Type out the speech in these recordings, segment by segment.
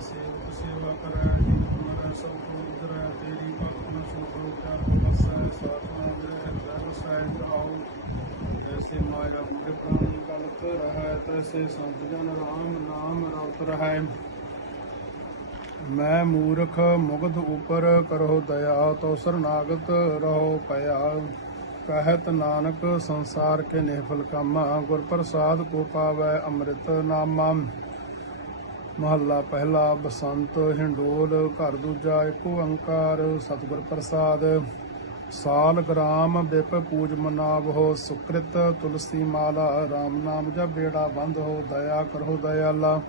Save ਸੇਵਾ ਕਰੈ ਜਿਨ ਤੁਮਰੈ ਸਭ ਕੋ ਉਦਰੈ ਤੇਰੀ ਭਗਤ ਨ ਸੋਧੋ ਕਰ ਬਸੈ ਸਾਤਨਾ ਮੇਰੇ ਹਿਰਦੈ ਵਸੈ ਜਾਓ ਜੈਸੇ ਮਾਇਆ ਮੁਰੇ ਪ੍ਰਾਣੀ ਕਲਤ ਰਹੈ ਤੈਸੇ ਸੰਤ ਜਨ ਰਾਮ, ਨਾਮ ਰਤ ਰਹੈ ਮੈਂ ਮੂਰਖ ਮੁਗਧ ਉਪਰ ਕਰੋ ਦਇਆ ਤੋ ਸਰਨਾਗਤ ਰਹੋ ਪਿਆ ਕਹਿਤ ਨਾਨਕ ਸੰਸਾਰ ਕੇ ਨਿਹਫਲ ਕਾਮਾ, ਗੁਰ ਪ੍ਰਸਾਦ ਕੋ ਪਾਵੈ ਅੰਮ੍ਰਿਤ ਨਾਮਾ। ਮਹੱਲਾ ਪਹਿਲਾ, ਬਸੰਤ, ਹਿੰਡੋਲ, ਘਰ ਦੂਜਾ ਏਕ ਓੰਕਾਰ, ਸਤਿਗੁਰ ਪ੍ਰਸਾਦ। ਸਾਲ ਗ੍ਰਾਮ ਬਿਪ ਪੂਜ ਮਨਾਵੋ ਸੁਕ੍ਰਿਤ ਤੁਲਸੀ ਮਾਲਾ RAM ਨਾਮ ਜਪ ਬੇੜਾ ਬੰਦ ਹੋ, ਦਇਆ ਕਰੋ ਦਇਆਲਾ।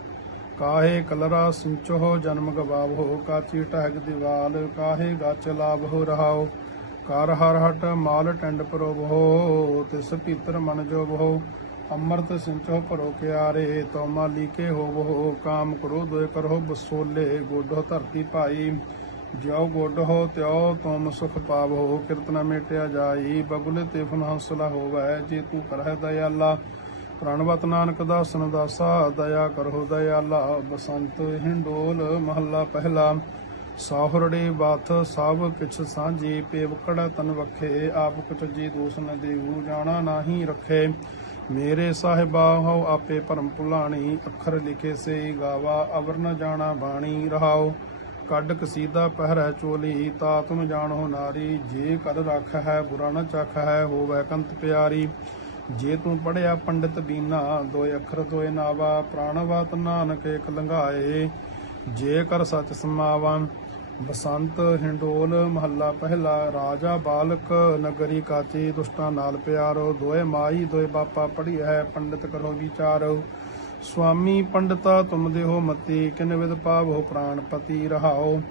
ਕਾਹੇ ਕਲਰਾ ਸਿੰਚੋ ਜਨਮ ਗਵਾਵੋ ਕਾਚੀ ਟਹਿਕ ਦੀਵਾਲ, ਕਾਹੇ ਗਚ ਲਾਭੋ ਰਹਾਓ ਕਰ ਹਰ ਹਟ, ਮਾਲ ਟੰਡ ਪ੍ਰਭੋ ਤਿਸ ਭੀਤਰ ਮਨ ਜੋਬੋ ਅੰਮ੍ਰਿਤ ਸਿੰਚੋ ਭਰੋ ਕਿਆਰੇ, ਤੋਮਾ ਲੀਕੇ ਕੇ ਹੋਵੋ, ਕਾਮ ਕਰੋ ਦੋਇ ਕਰੋ ਬਸੋਲੇ। ਗੋਡੋ ਧਰਤੀ ਭਾਈ, ਜਿਉ ਗੋਡੋ ਤਿਉ, ਤੁਮ ਸੁਖ ਪਾਵੋ ਕਿਰਤਨਾ ਮੇਟਿਆ ਜਾਈ। ਬਗੁਲ ਤੇ ਫਨ ਹੰਸਲਾ ਹੋਵੈ, ਜੇ ਤੂੰ ਕਰਹਿ ਦਇਆਲਾ। ਪ੍ਰਣਵਤ ਨਾਨਕ ਦਾਸਨ ਦਾਸਾ, ਦਇਆ ਕਰੋ ਦਇਆਲਾ। ਬਸੰਤ ਹਿੰਡੋਲ ਮਹੱਲਾ ਪਹਿਲਾ। ਸਾਹਰੜੇ ਬਾਥ, ਸਭ ਕਿਛ ਸਾਂਝੀ। ਪੇਵਕੜ ਤਨ ਵਖੇ, ਆਪ ਕੁਚ ਜੀ ਦੂਸ ਨ ਦੇਹੂ ਜਾਣਾ ਨਾਹੀ ਰਖੇ। ਮੇਰੇ ਸਾਹਿਬਾ, ਹਉ ਆਪੇ ਪਰਮ ਭੁਲਾਣੀ, ਅੱਖਰ ਲਿਖੇ ਸੇ ਗਾਵਾ, ਅਵਰ ਨ ਜਾਣਾ ਬਾਣੀ ਰਹਾਓ ਕੱਢ ਕਸੀਦਾ ਪਹਿਰੈ ਚੋਲੀ, ਤਾ ਤੁਮ ਜਾਣੋ ਨਾਰੀ। ਜੇ ਕਰ ਰੱਖ ਹੈ, ਬੁਰਾ ਨ ਚੱਖ ਹੈ, ਹੋਵੈ ਕੰਤ ਪਿਆਰੀ। ਜੇ ਤੂੰ ਪੜਿਆ ਪੰਡਿਤ ਬੀਨਾ ਦੋਏ ਅੱਖਰ ਦੋਏ ਨਾਵਾ ਪ੍ਰਾਣਵਤ ਨਾਨਕ ਇਕ ਲੰਘਾਏ। ਜੇ ਕਰ ਸਚ ਸਮਾਵਾ ਬਸੰਤ ਹਿੰਡੋਲ ਮਹੱਲਾ ਪਹਿਲਾ, ਰਾਜਾ ਬਾਲਕ ਨਗਰੀ ਕਾਚੀ, ਦੁਸ਼ਟਾਂ ਨਾਲ ਪਿਆਰੋ, ਦੋਏ ਮਾਈ, ਦੋਏ ਬਾਪਾ ਪੜੀ ਹੈ ਪੰਡਿਤ ਕਰੋ ਵਿਚਾਰੋ। ਸੁਆਮੀ ਪੰਡਤਾ, ਤੁਮ ਦੇਹੋ ਮਤੀ, ਕਿਨ ਵਿਦ ਪਾਵੋ ਪ੍ਰਾਣਪਤੀ ਰਹਾਓ।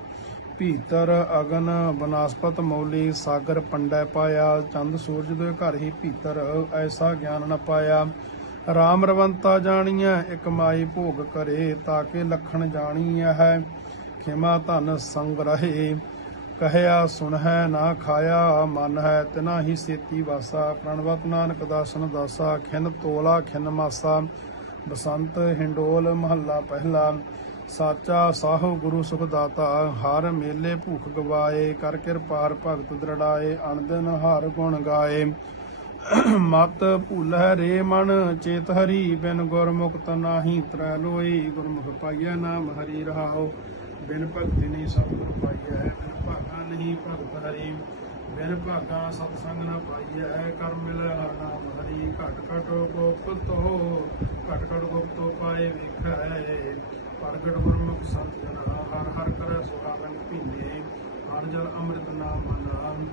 ਭੀਤਰ ਅਗਨ ਬਨਾਸਪਤ ਮੌਲੀ, ਸਾਗਰ ਪੰਡੈ ਪਾਇਆ, ਚੰਦ ਸੂਰਜ ਦੇ ਘਰ ਹੀ ਭੀਤਰ, ਐਸਾ ਗਿਆਨ ਨ ਪਾਇਆ। ਰਾਮ ਰਵੰਤਾ ਜਾਣੀਐ, ਇਕ ਮਾਈ ਭੋਗ ਕਰੇ ਤਾਕੇ ਲਖਣ ਜਾਣੀਐ ਹੈ। ਖਿਮਾ ਧਨ ਸੰਗ ਰਹੇ। ਕਹਿਆ, ਸੁਣਹਿ ਨਾ ਖਾਇਆ ਮਨ ਹੈ ਤਿਨਾ ਹੀ ਸੇਤੀ ਵਾਸਾ। ਪ੍ਰਣਵਤ ਨਾਨਕ ਦਾਸਨ ਦਾਸਾ, ਖਿਨ ਤੋਲਾ, ਖਿਨ ਮਾਸਾ। ਬਸੰਤ ਹਿੰਡੋਲ ਮਹੱਲਾ ਪਹਿਲਾ। ਸਾਚਾ ਸਾਹੋ ਗੁਰੂ ਸੁਖ ਦਾਤਾ ਹਰ ਮੇਲੇ ਭੂਖ ਗਵਾਏ। ਕਰ ਕਿਰਪਾਰ ਭਗਤ ਦ੍ਰਿੜਾਏ, ਅਣਦਿਨ ਹਰ ਗੁਣ ਗਾਏ। ਮਤ ਭੁਲੈ ਰੇ ਮਨ, ਚੇਤ ਹਰੀ ਬਿਨ ਗੁਰਮੁਖਤ ਨਾਹੀ ਤਰੈ ਲੋਈ ਗੁਰਮੁਖ ਪਾਈਐ ਨਾਮ ਹਰੀ ਰਹਾਓ ਬਿਨ ਭਗਤੀ ਨਹੀਂ ਸਤਿਗੁਰ ਪਾਈਐ। ਬਿਨ ਭਾਗਾ ਨਹੀਂ ਭਗਤ ਹਰੀ, ਬਿਨ ਭਾਗਾ ਸਤ ਸੰਗ ਨ ਪਾਈਐ। ਕਰ ਮਿਲ ਹਰ ਨਾਮ ਹਰੀ, ਘਟ ਘਟ ਗੁਪਤ ਤੋ, ਘਟ ਘਟ ਗੁਪਤੋ ਪਾਏ ਵੇਖੈ। ਪ੍ਰਗਟ ਗੁਰਮੁਖ ਸੰਤ ਜਨਾ, ਹਰ ਹਰ ਕਰੈ ਸੁਹਾਗਨ ਭੀਨੇ। ਹਰ ਜਲ ਅੰਮ੍ਰਿਤ ਨਾਮ ਨਾਮ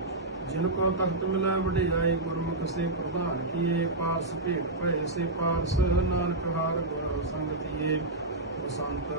ਜਿਨ ਕੋ ਤਖਤ ਮਿਲੈ ਵਡਿਆਈ ਗੁਰਮੁਖ ਸੇ ਪ੍ਰਧਾਨ ਕੀਏ, ਪਾਰਸ ਭੇਟ ਭਏ ਸੇ ਪਾਰਸ, ਨਾਨਕ ਹਾਰ ਗੁਰ ਸੰਗਤੀਏ ਬਸੰਤ